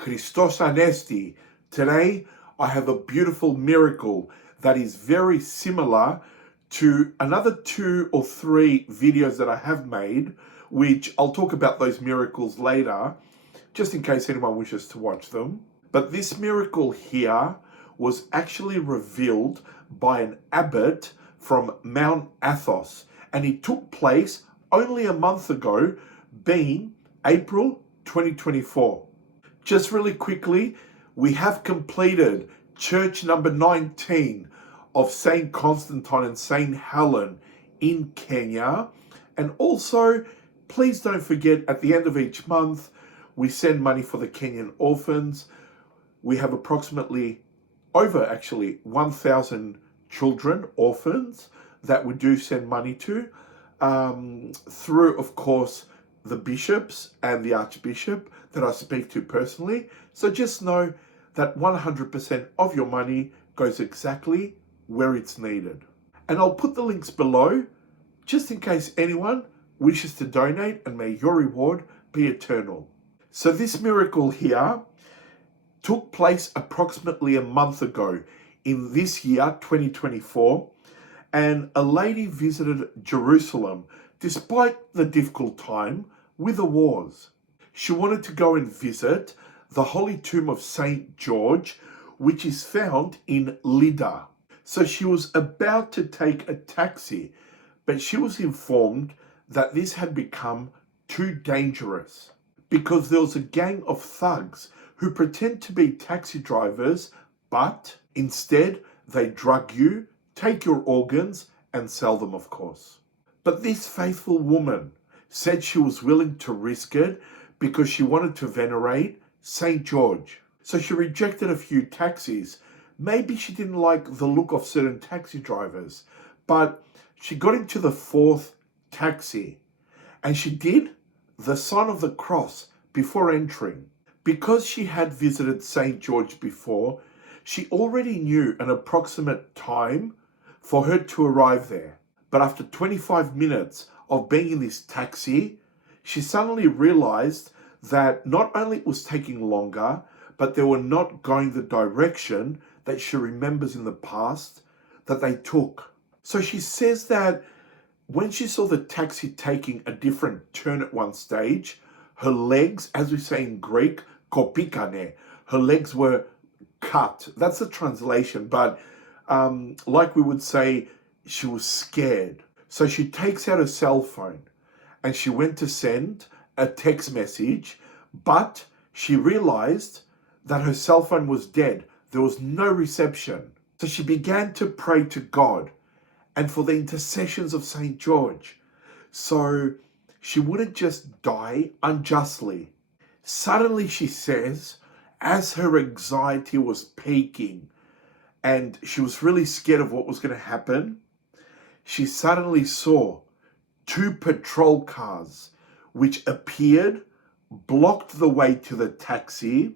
Christos Anesti. Today, I have a beautiful miracle that is very similar to another 2 or 3 videos that I have made, which I'll talk about those miracles later, just in case anyone wishes to watch them. But this miracle here was actually revealed by an abbot from Mount Athos, and it took place only a month ago, being April 2024. Just really quickly, we have completed Church No.19 of St. Constantine and St. Helen in Kenya. And also, please don't forget, at the end of each month, we send money for the Kenyan Orphans. We have approximately over 1,000 children, orphans, that we do send money to through, of course, the bishops and the archbishop that I speak to personally. So just know that 100% of your money goes exactly where it's needed. And I'll put the links below just in case anyone wishes to donate, and may your reward be eternal. So this miracle here took place approximately a month ago in this year, 2024, and a lady visited Jerusalem despite the difficult time with the wars. She wanted to go and visit the holy tomb of St.George, which is found in Lydda. So she was about to take a taxi, but she was informed that this had become too dangerous because there was a gang of thugs who pretend to be taxi drivers, but instead they drug you, take your organs, and sell them, of course. But this faithful woman said she was willing to risk it because she wanted to venerate St. George. So she rejected a few taxis. Maybe she didn't like the look of certain taxi drivers, but she got into the 4th taxi, and she did the sign of the cross before entering. Because she had visited St. George before, she already knew an approximate time for her to arrive there. But after 25 minutes of being in this taxi, she suddenly realized that not only it was taking longer, but they were not going the direction that she remembers in the past that they took. So she says that when she saw the taxi taking a different turn at one stage, her legs, as we say in Greek, kopikane, her legs were cut. That's the translation, but like we would say, she was scared. So she takes out her cell phone and she went to send a text message, but she realized that her cell phone was dead. There was no reception. So she began to pray to God and for the intercessions of St. George, so she wouldn't just die unjustly. Suddenly, she says, as her anxiety was peaking and she was really scared of what was going to happen, she suddenly saw 2 patrol cars which appeared, blocked the way to the taxi,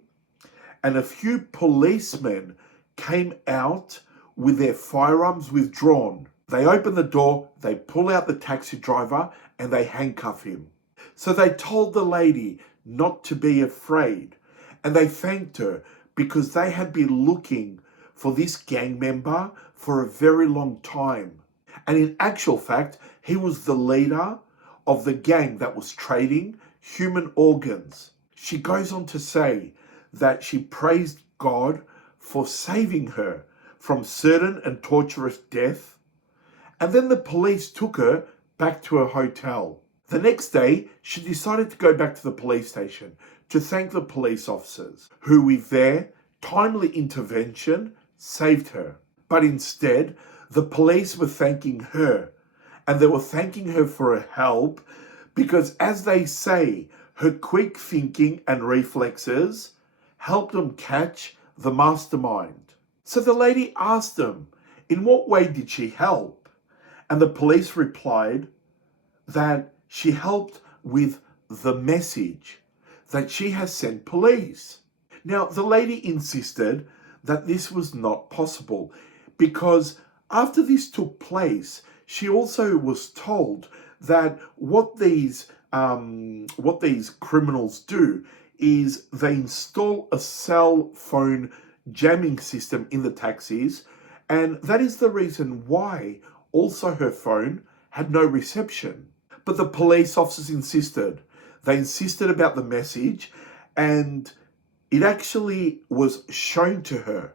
and a few policemen came out with their firearms withdrawn. They open the door, they pull out the taxi driver, and they handcuff him. So they told the lady not to be afraid, and they thanked her because they had been looking for this gang member for a very long time. And in actual fact, he was the leader of the gang that was trading human organs. She goes on to say that she praised God for saving her from certain and torturous death. And then the police took her back to her hotel. The next day, she decided to go back to the police station to thank the police officers who, with their timely intervention, saved her. But instead, the police were thanking her, and they were thanking her for her help because, as they say, her quick thinking and reflexes helped them catch the mastermind. So the lady asked them, in what way did she help? And the police replied that she helped with the message that she has sent police. Now, the lady insisted that this was not possible because after this took place, she also was told that what these criminals do is they install a cell phone jamming system in the taxis, and that is the reason why also her phone had no reception. But the police officers insisted. They insisted about the message, and it actually was shown to her.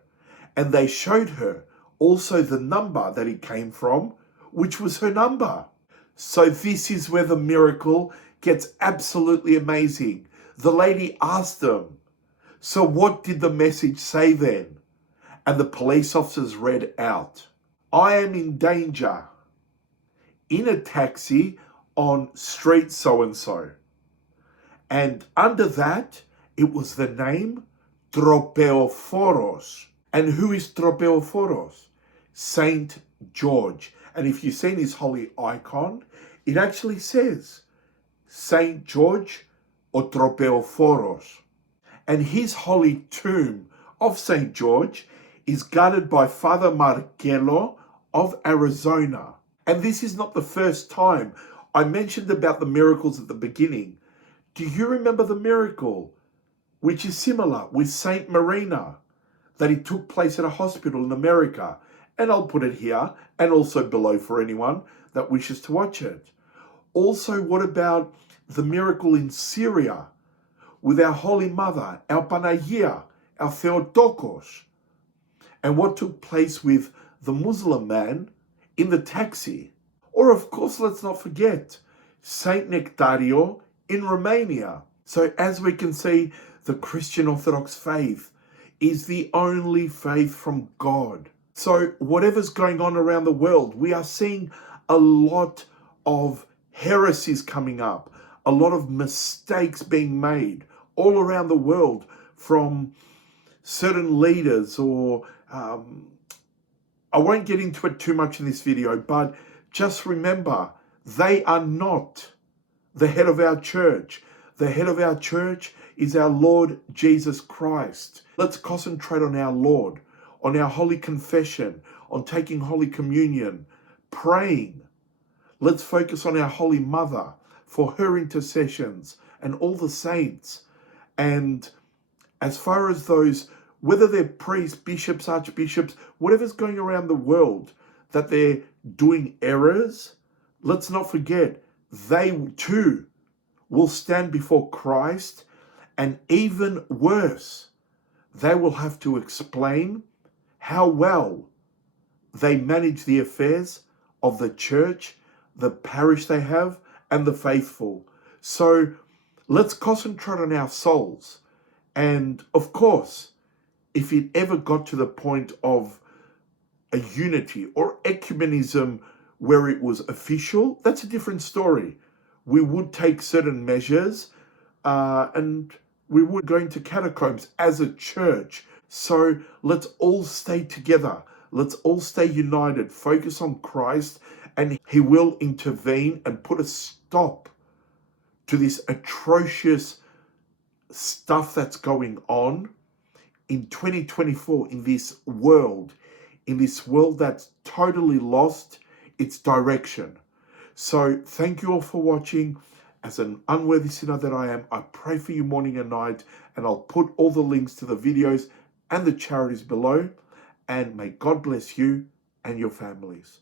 And they showed her also the number that it came from, which was her number. So this is where the miracle gets absolutely amazing. The lady asked them, "So what did the message say then?" And the police officers read out, "I am in danger in a taxi on street so-and-so." And under that, it was the name Tropeophoros. And who is Tropeophoros? St. George. And if you've seen his holy icon, it actually says St. George or Tropeophoros. And his holy tomb of St. George is guarded by Father Marcello of Arizona. And this is not the first time. I mentioned about the miracles at the beginning. Do you remember the miracle, which is similar with Saint Marina, that it took place at a hospital in America? And I'll put it here and also below for anyone that wishes to watch it. Also, what about the miracle in Syria with our Holy Mother, our Panagia, our Theotokos? And what took place with the Muslim man in the taxi? Or of course, let's not forget Saint Nektarios in Romania. So as we can see, the Christian Orthodox faith is the only faith from God. So whatever's going on around the world, we are seeing a lot of heresies coming up, a lot of mistakes being made all around the world from certain leaders, or I won't get into it too much in this video, but just remember, they are not the head of our church. The head of our church is our Lord Jesus Christ. Let's concentrate on our Lord, on our Holy Confession, on taking Holy Communion, praying. Let's focus on our Holy Mother for her intercessions and all the saints. And as far as those, whether they're priests, bishops, archbishops, whatever's going around the world, that they're doing errors, let's not forget, they too will stand before Christ, and even worse, they will have to explain how well they manage the affairs of the church, the parish they have, and the faithful. So let's concentrate on our souls. And of course, if it ever got to the point of a unity or ecumenism where it was official, that's a different story. We would take certain measures and we would go into catacombs as a church. So let's all stay together. Let's all stay united, focus on Christ, and he will intervene and put a stop to this atrocious stuff that's going on in 2024 in this world that's totally lost its direction. So thank you all for watching. As an unworthy sinner that I am, I pray for you morning and night, and I'll put all the links to the videos and the charities below, and may God bless you and your families.